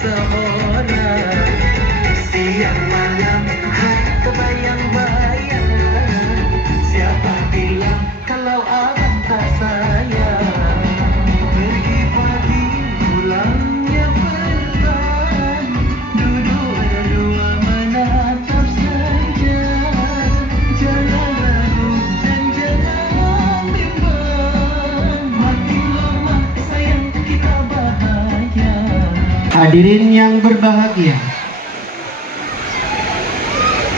seorang. Siang malam hati terbayang-bayang, siapa bilang kalau abang tak sayang. Pergi pagi pulangnya petang, duduk berdua menatap saja. Jangan ragu dan jangan bimbang, makin lama sayang kita bahaya. Hadirin yang berbahagia,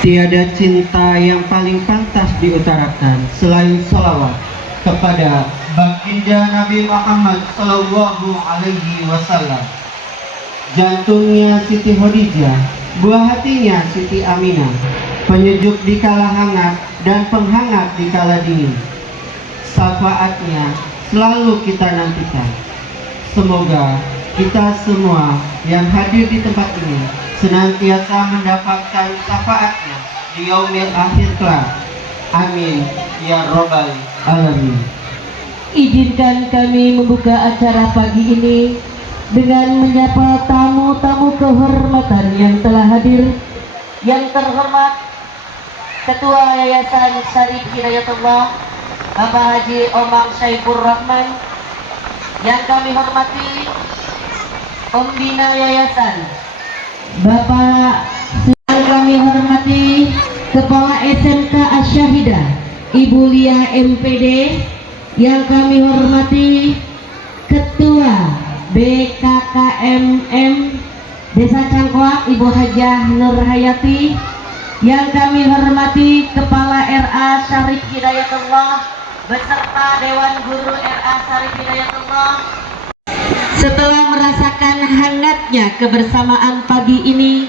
tiada cinta yang paling pantas diutarakan selain salawat kepada baginda Nabi Muhammad Sallallahu Alaihi Wasallam. Jantungnya Siti Khadijah, buah hatinya Siti Aminah, penyejuk di kala hangat dan penghangat di kala dingin. Syafaatnya selalu kita nantikan. Semoga kita semua yang hadir di tempat ini senantiasa mendapatkan syafaatnya di yaumil akhir kelak. Amin ya robbal alamin. Izinkan kami membuka acara pagi ini dengan menyapa tamu-tamu kehormatan yang telah hadir. Yang terhormat Ketua Yayasan Syarif Hidayatullah Bapak Haji Omang Syaifur Rahman. Yang kami hormati Pembina Yayasan Bapak, yang kami hormati Kepala SMK Asyahidah Ibu Lia MPD. Yang kami hormati Ketua BKKMM Desa Cangkoak Ibu Hajah Nur Hayati. Yang kami hormati Kepala RA Syarif Hidayatullah beserta Dewan Guru RA Syarif Hidayatullah. Setelah merasakan hangatnya kebersamaan pagi ini,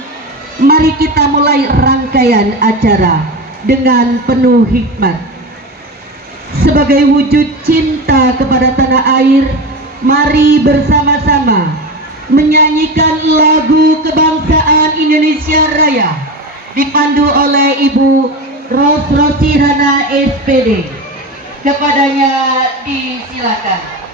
mari kita mulai rangkaian acara dengan penuh hikmat. Sebagai wujud cinta kepada tanah air, mari bersama-sama menyanyikan lagu kebangsaan Indonesia Raya dipandu oleh Ibu Rosrosirana SPD. Kepadanya disilakan.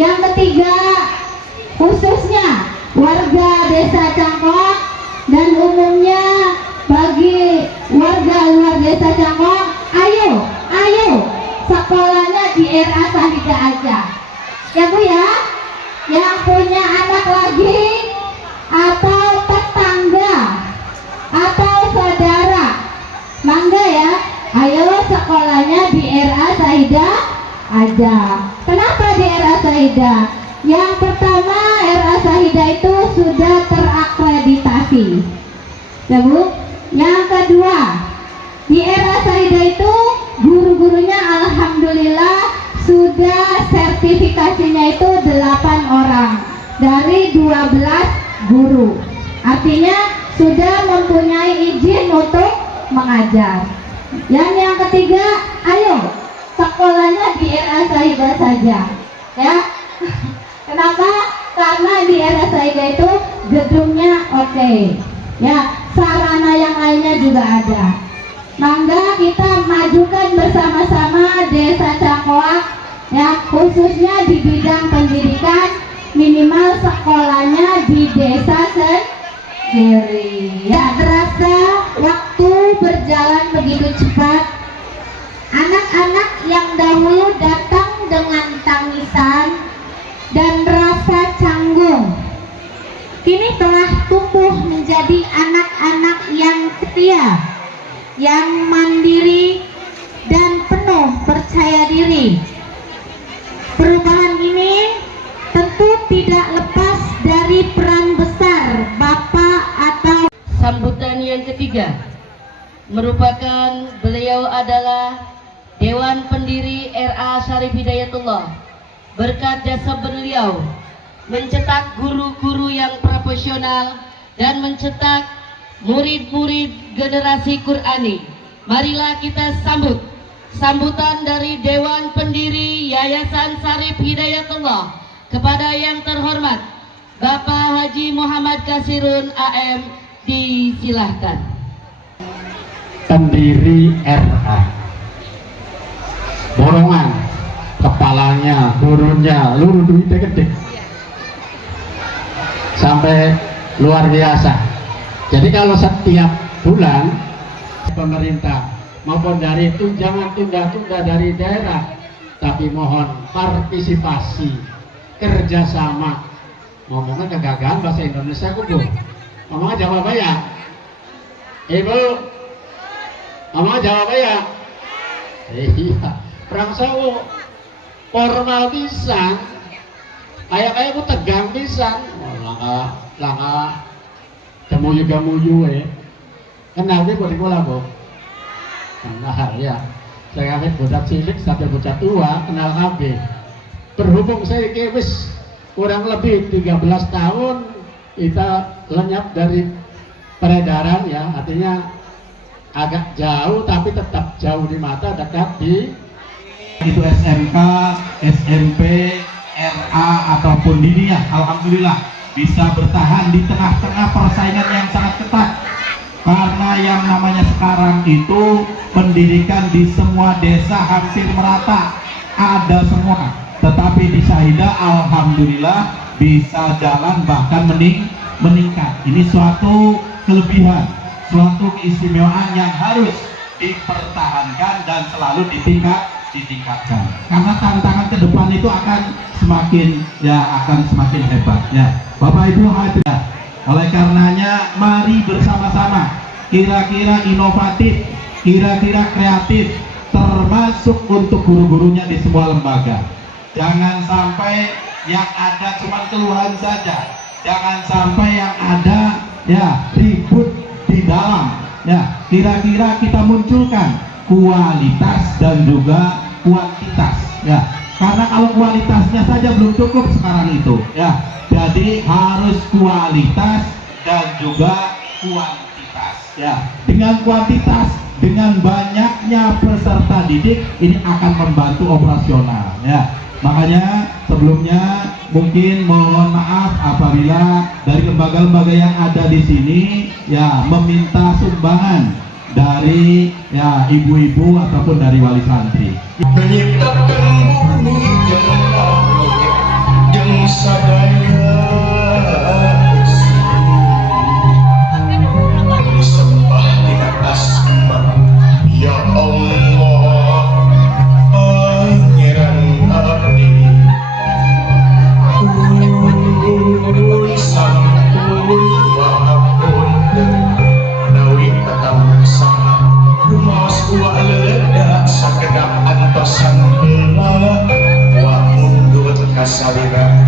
Yang ketiga, khususnya warga Desa Cangkoak dan umumnya bagi warga luar Desa Cangkoak, ayo sekolahnya di RA Syahida aja ya Bu ya. Yang punya anak lagi atau tetangga atau saudara, mangga ya, ayo sekolahnya di RA Syahida aja. Kenapa di RA Syahida? Yang pertama, RA Syahida itu sudah terakreditasi ya Bu. Yang kedua, di RA Syahida itu guru-gurunya alhamdulillah sudah sertifikasinya itu 8 orang dari 12 guru. Artinya sudah mempunyai izin untuk mengajar. Yang ketiga, ayo sekolahnya di RA Syahida saja ya. Kenapa? Karena di RA Syahida itu gedungnya oke, Ya, sarana yang lainnya juga ada. Mangga kita majukan bersama-sama Desa Cangkoak, ya, khususnya di bidang pendidikan, minimal sekolahnya di desa sendiri. Ya, terasa waktu berjalan begitu cepat. Anak-anak yang dahulu datang dengan tangisan dan rasa canggung, kini telah tumbuh menjadi anak-anak yang setia, yang mandiri dan penuh percaya diri. Perubahan ini tentu tidak lepas dari peran besar Bapak atau Sambutan yang ketiga merupakan beliau adalah Dewan Pendiri RA Syarif Hidayatullah. Berkat jasa beliau mencetak guru-guru yang profesional dan mencetak murid-murid generasi Qurani. Marilah kita sambut sambutan dari Dewan Pendiri Yayasan Syarif Hidayatullah kepada yang terhormat Bapak Haji Muhammad Kasirun AM. Disilahkan. Pendiri RA, borongan, kepalanya, turunnya, luruh duitnya gede, sampai luar biasa. Jadi kalau setiap bulan pemerintah maupun dari tunjangan tunda-tunda dari daerah, tapi mohon partisipasi, kerjasama. Ngomongnya kegagalan bahasa Indonesia kubu. Ngomongnya jawab apa ya? Ibu, ngomongnya jawab apa ya? Iya, perang sawo formal pisan, kayak aku tegang pisan. Langka gamuyu kenal deh buat sekolah bu. Kenal ya, saya kawin budak cilik sampai budak tua kenal KB. Berhubung saya kewis kurang lebih 13 tahun kita lenyap dari peredaran, ya, artinya agak jauh tapi tetap jauh di mata, dekat di itu SMK, SMP, RA ataupun Diniyah. Alhamdulillah bisa bertahan di tengah-tengah persaingan yang sangat ketat, karena yang namanya sekarang itu pendidikan di semua desa hampir merata, ada semua. Tetapi di Syahidah alhamdulillah bisa jalan bahkan meningkat. Ini suatu kelebihan, suatu keistimewaan yang harus dipertahankan dan selalu ditingkatkan. Karena tantangan ke depan itu akan semakin hebat, ya. Bapak Ibu hadirin, oleh karenanya mari bersama-sama kira-kira inovatif, kira-kira kreatif, termasuk untuk guru-gurunya di semua lembaga. Jangan sampai yang ada cuma keluhan saja, jangan sampai yang ada ya ribut di dalam. Ya, kira-kira kita munculkan kualitas dan juga kuantitas, ya. Karena kalau kualitasnya saja belum cukup sekarang itu, ya. Jadi harus kualitas dan juga kuantitas, ya. Dengan kuantitas, dengan banyaknya peserta didik, ini akan membantu operasional, ya. Makanya sebelumnya mungkin mohon maaf apabila dari lembaga-lembaga yang ada di sini ya meminta sumbangan dari ya ibu-ibu ataupun dari wali santri. Menyiptakan bumi dan langit yang sadaya disembah dengan asma ya Allah pangeran abdi kun sampun wahapun nawi tatang saha rumas wa leledak sakedap antosan heula wa mundur kasalira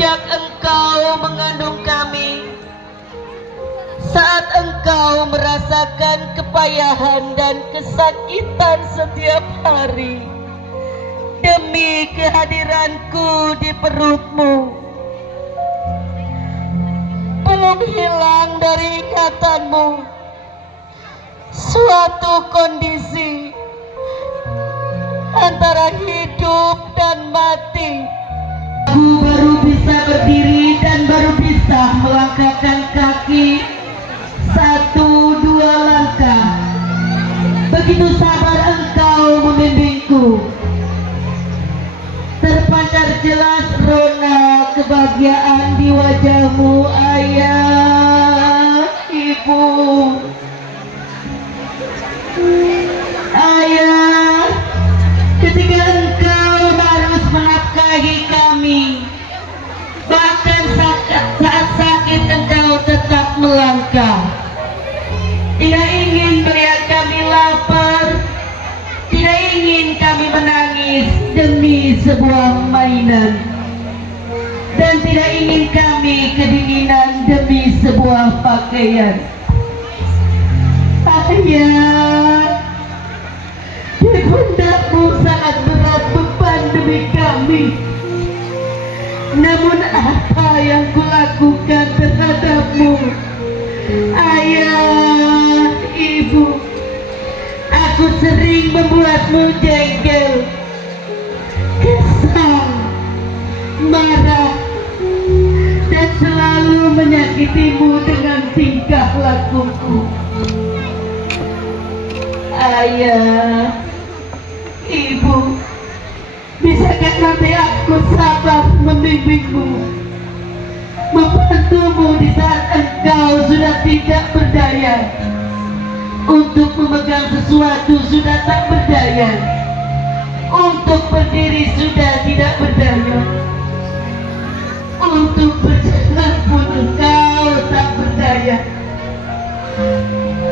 sejak engkau mengandung kami, saat engkau merasakan kepayahan dan kesakitan setiap hari demi kehadiranku di perutmu, belum hilang dari ingatanmu suatu kondisi antara hidup dan mati. Aku baru bisa berdiri dan baru bisa melangkahkan kaki 1-2 langkah. Begitu sabar engkau membimbingku. Terpancar jelas rona kebahagiaan di wajahmu, ayah, ibu. Ayah, ketika engkau harus menafkahi kami, bahkan saat sakit engkau tetap melangkah. Tidak ingin melihat kami lapar, tidak ingin kami menangis demi sebuah mainan, dan tidak ingin kami kedinginan demi sebuah pakaian. Ayah, di pundakmu sangat berat beban demi kami. Namun apa yang kulakukan terhadapmu, ayah, ibu? Aku sering membuatmu jengkel, kesal, marah, dan selalu menyakitimu dengan tingkah lakuku. Ayah, ibu, bisakah nanti aku sabar membimbingmu, membantumu di saat engkau sudah tidak berdaya, untuk memegang sesuatu sudah tak berdaya, untuk berdiri sudah tidak berdaya, untuk berjalan pun engkau tak berdaya.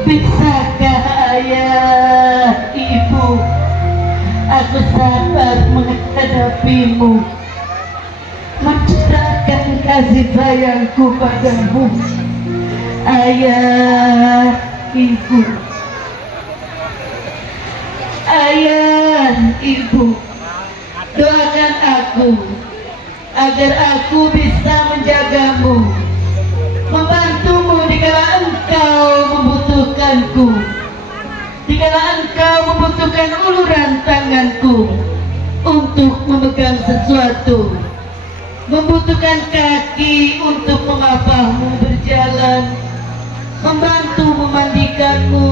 Bisakah ayah, ibu, aku sabar menghadapimu, mencurahkan kasih sayangku padamu, ayah, ibu. Ayah, ibu, doakan aku agar aku bisa menjagamu, membantumu dikala engkau membutuhkanku, dikala engkau membutuhkan uluran tanganku untuk memegang sesuatu, membutuhkan kaki untuk mengapahmu berjalan, membantu memandikanmu,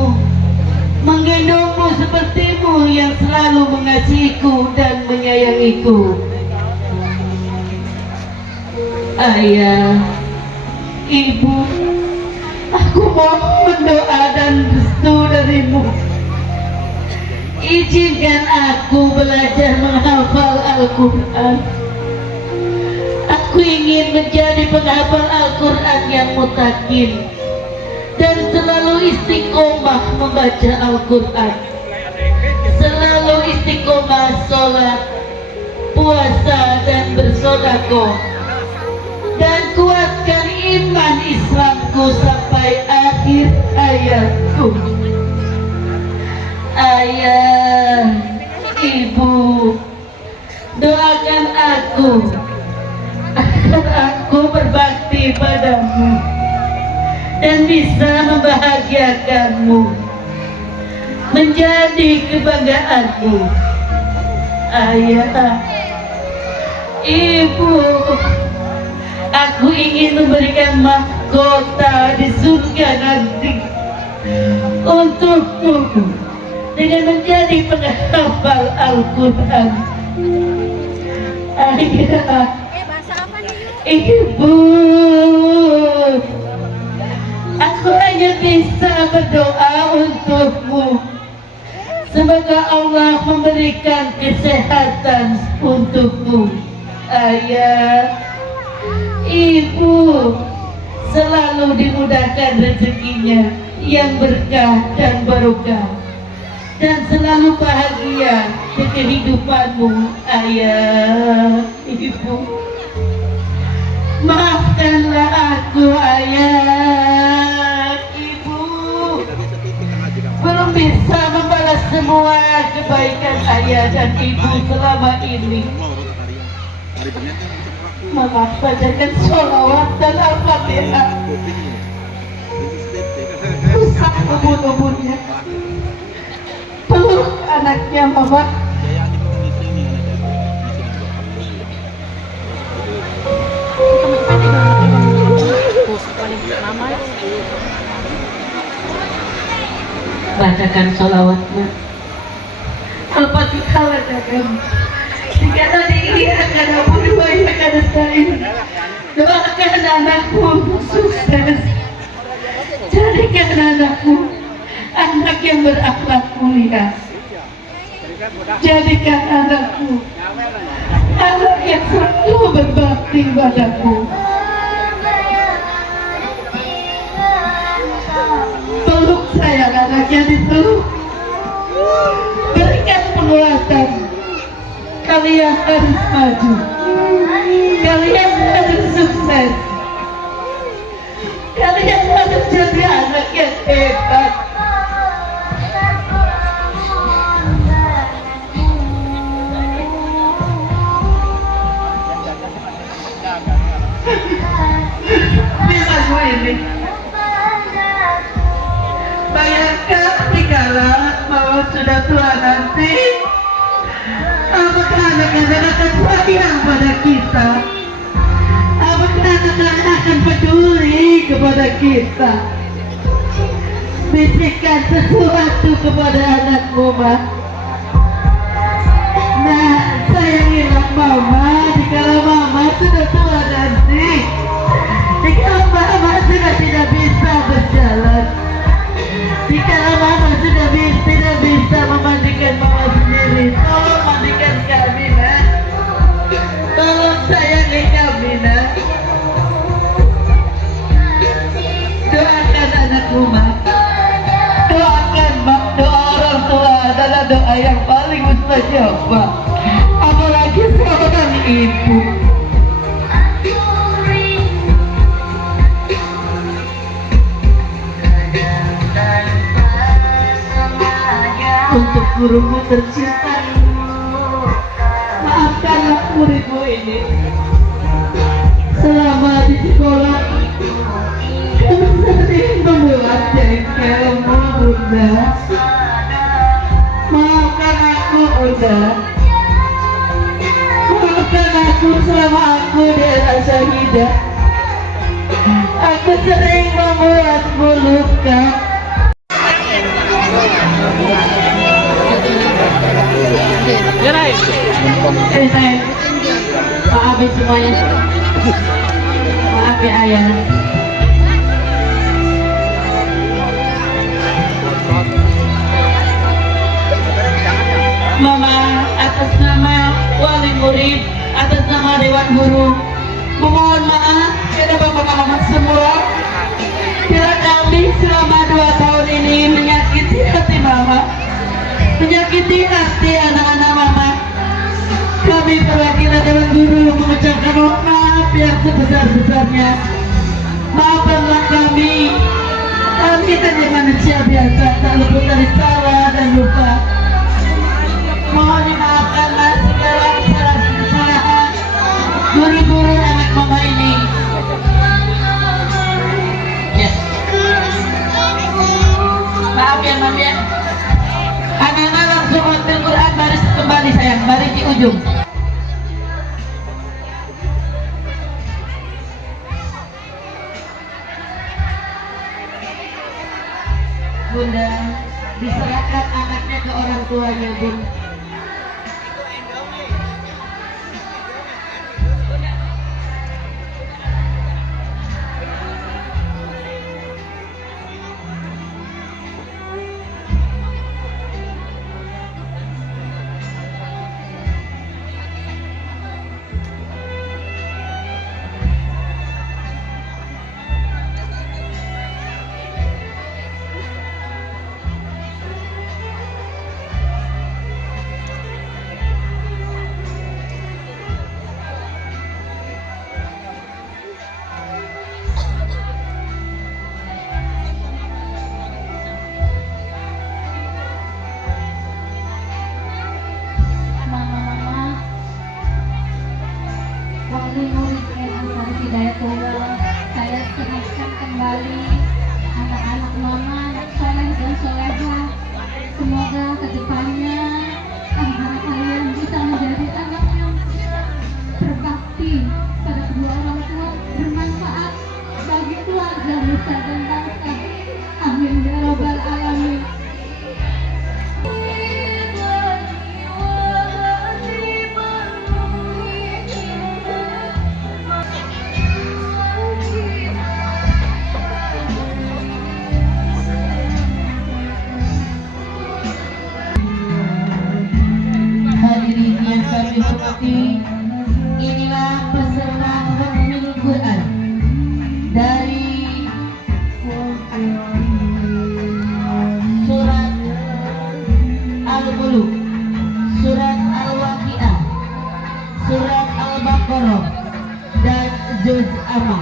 menggendongmu sepertimu yang selalu mengasihiku dan menyayangiku. Ayah, ibu, aku mohon doa dan restu darimu. Izinkan aku belajar menghafal Al-Quran. Aku ingin menjadi penghafal Al-Quran yang mutakin dan selalu istiqomah membaca Al-Quran, selalu istiqomah sholat, puasa, dan bersedekah, dan kuatkan iman Islamku sampai akhir hayatku. Ayah, ibu, doakan aku agar aku berbakti padamu dan bisa membahagiakanmu, menjadi kebanggaanmu. Ayah, ibu, aku ingin memberikan mahkota di surga nanti untukmu dengan menjadi penghafal Al-Quran. Ayah, ibu, aku hanya bisa berdoa untukmu. Semoga Allah memberikan kesehatan untukmu. Ayah, ibu, selalu dimudahkan rezekinya yang berkah dan barokah, dan selalu bahagia di kehidupanmu. Ayah, ibu, Maafkanlah aku ayah, ibu. Belum bisa membalas semua kebaikan ayah dan ibu selama ini. Maaf, bacakan sholawat dan al-fatihah. Rusak ubun-ubunnya. Peluk anaknya mama. Bacakan sholawatnya. Al-fatihah bacakan. Jika tadi ini akan aku riwayatkan sekali. Doakan anakku sukses. Jadikan anakku anak yang berakhlak mulia. Jadikan anakku anak yang selalu berbakti padaku. Peluk sayang anaknya dipeluk. Berikan penguatan. Kalian harus maju. Kalian harus sukses. Kalian harus jadi anak yang hebat. Ini lagu ini. Bayangkan dikala mau sudah tua nanti, apakah anak-anak akan sayang pada kita? Apakah anak-anak akan peduli kepada kita? Bisikan sesuatu kepada anakmu, Mak. Nah, sayangilah mama dikala mama sudah tua nanti. Dikala mama sudah tidak bisa berjalan. Dikala mama sudah tidak bisa memandikan mama sendiri. Tolong mandikan kami, Nak. Tolong sayangi kami, Nak. Doakan anakmu, Mak. Doakan, Mak. Doa orang tua adalah doa yang paling mustajab, Mak. Apalagi seorang ibu. Untuk gurumu tercinta, maafkanlah muridmu ini. Selama di sekolah, kamu sering membuat jengkelmu, Bunda. Maafkan aku, Bunda. Maafkan aku selama aku di era syahidah. Aku sering membuatmu luka. Saya maafin semuanya. Maaf ya ayah. Mama, atas nama wali murid, atas nama dewan guru, memohon maaf kepada bapak-bapak semua. Bila kami selama 2 tahun ini menyakiti hati mama, menyakiti hati anak-anak mama, kami perwakilan dewan guru mengucapkan maaf yang sebesar-besarnya. Maafkanlah kami. Kami hanya manusia biasa, tak luput dari salah dan lupa. Mohon dimaafkanlah segala kesalahan guru-guru anak mama ini. Ya. Maaf ya, Mam ya. Anak-anak langsung hotel Quran baris kembali sayang, baris di ujung. Bunda, diserahkan anaknya ke orang tuanya, Bun. Juz Amma.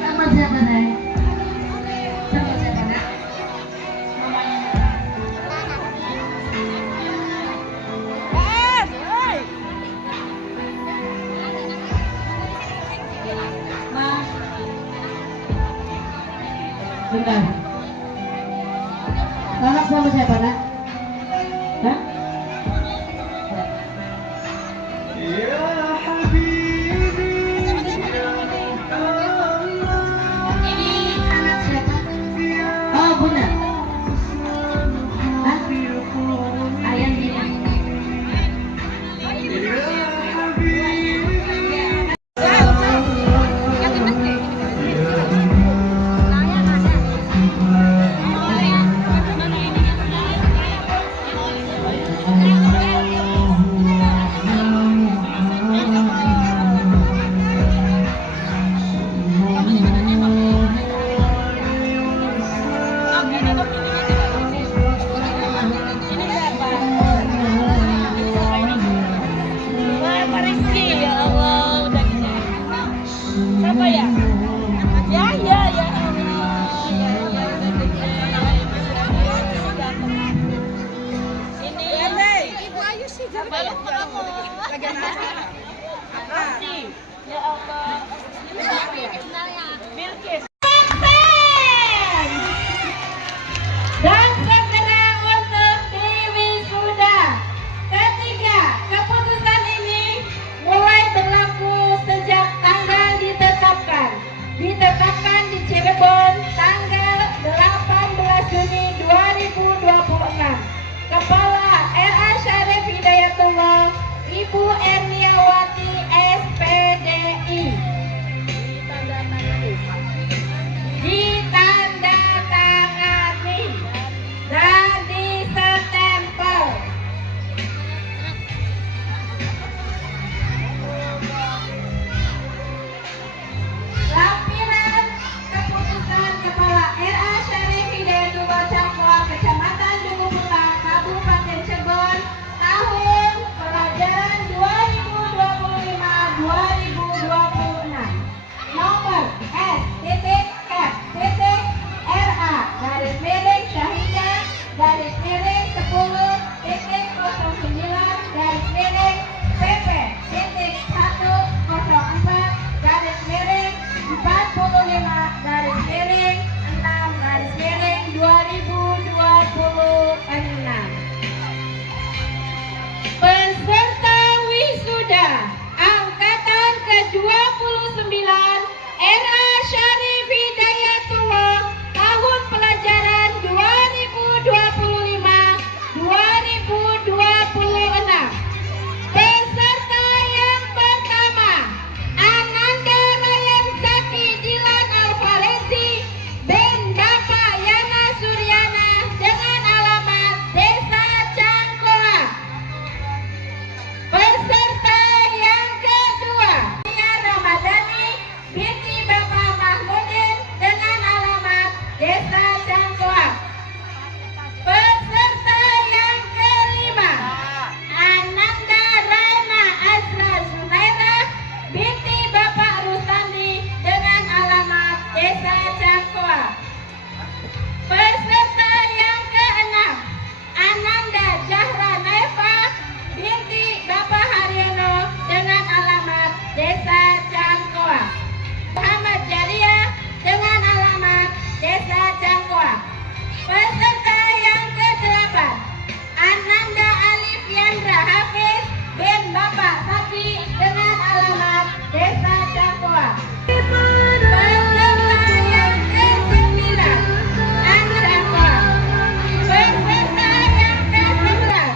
Sama siapa Nay? Sama siapa Nak? Mas. Bentar. Anak sama siapa nak? Hah? Ini anak siapa? Oh Bunda. Hah? Ayah dia. Siapa ya? Ya, ya, ya Allah. Ya, ya, ini Ibu Ayu sih baru kamu. Lagi acara. Masih. Ya Allah. Ini siapa ya? Bilkis. Dan segera untuk diwisuda. Ketiga, keputusan ini mulai berlaku sejak tanggal ditetapkan di Cirebon tanggal 18 Juni 2026. Kepala RA Syarif Hidayatullah Ibu Erniawati SPDI. Ditandatangani dan disestempel. Lampiran keputusan Kepala RA Syarif Hidayatullah Cangkoa Kecamatan Duku Pulang Kabupaten Cirebon tahun pelajaran 2025-2026 nomor S.10.04-04-10-04-6-2026. Peserta wisuda angkatan ke-29 RA Syarif Hidayatullah tahun pelajaran 2025-2026. Peserta yang pertama Ananda Ryan Zaki Jilan Alfaresi bin Bapak Yana Suryana dengan alamat Desa Cangkoa. Peserta yang kedua Nia Ramadhani binti Bapak Mahmudin dengan alamat Desa Cangkoa. Peserta yang kelima Ananda Raina Azra Zunaira binti Bapak Rustandi dengan alamat Desa Cangkoa. Peserta yang keenam Ananda Jahra Naifa binti Bapak Haryono dengan alamat Desa Cangkoa. Muhammad Jalia dengan alamat Desa Cangkoa. Peserta yang kedelapan Ananda Alif Yandra Hafiz bin Bapak Sapi dengan alamat Desa Cangkoa. Peserta yang ke-9 Ananda Cangkoa. Peserta yang ke-11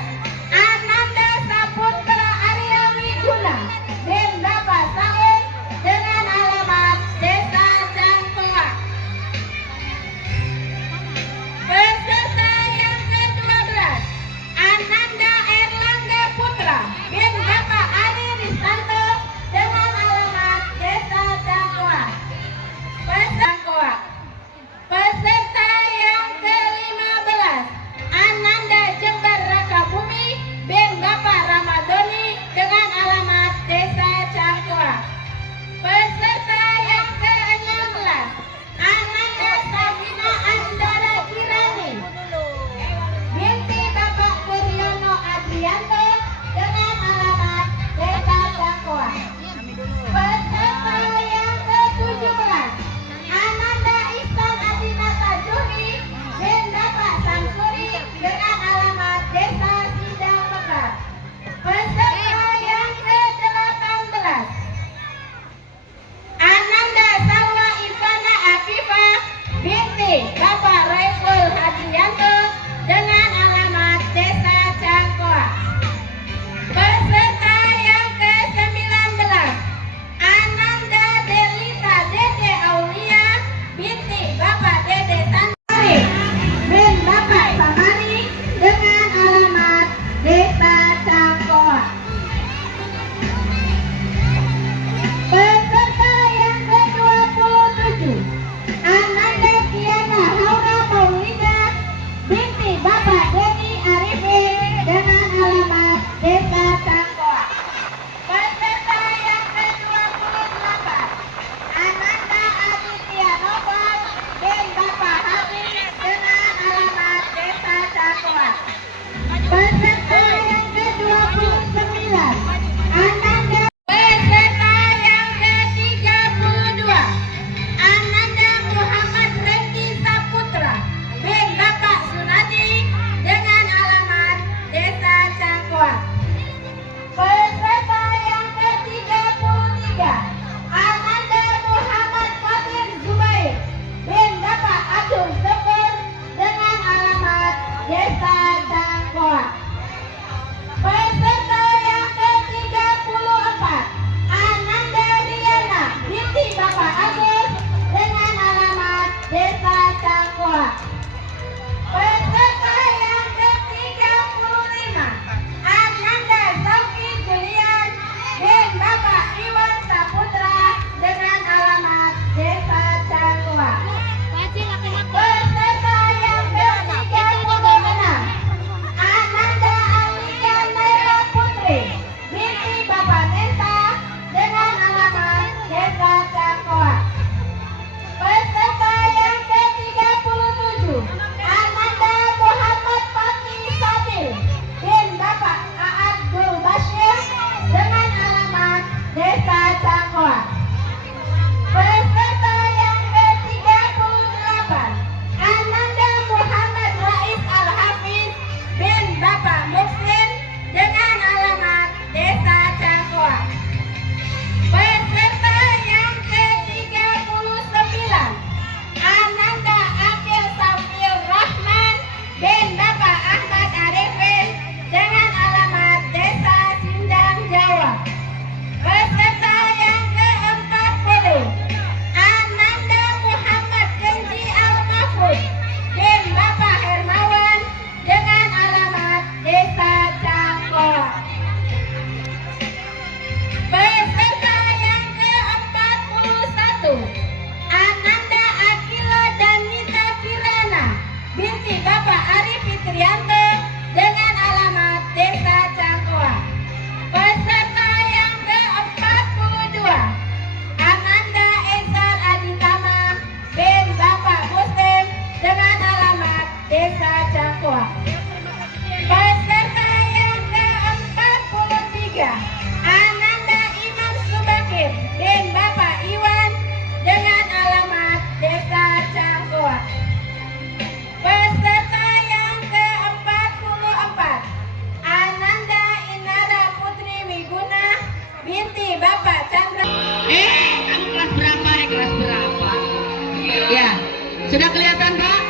Sudah kelihatan Pak?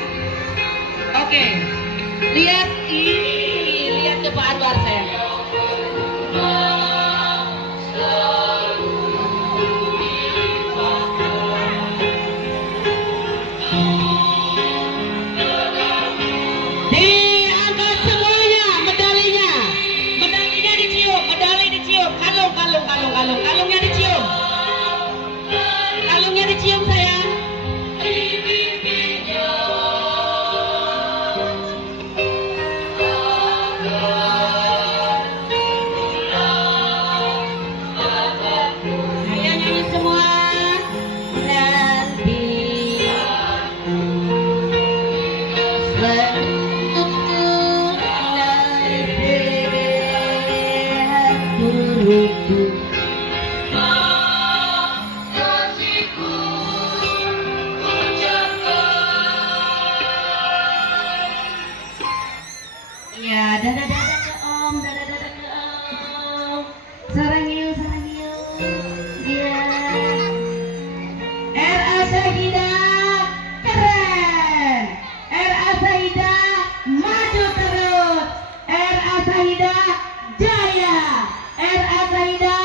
Oke. Lihat ini, lihat ke Pak Anwar saya. Diangkat semuanya medalinya. Medalinya dicium, medali dicium. Kalungnya dicium. Kalungnya dicium sayang. Ayo nyanyi semua. Nanti ya, dadah ke Om, dadah ke Om. Sarang yuk. Iya. RA Syahidah keren. RA Syahidah maju terus. RA Syahidah jaya. RA Syahidah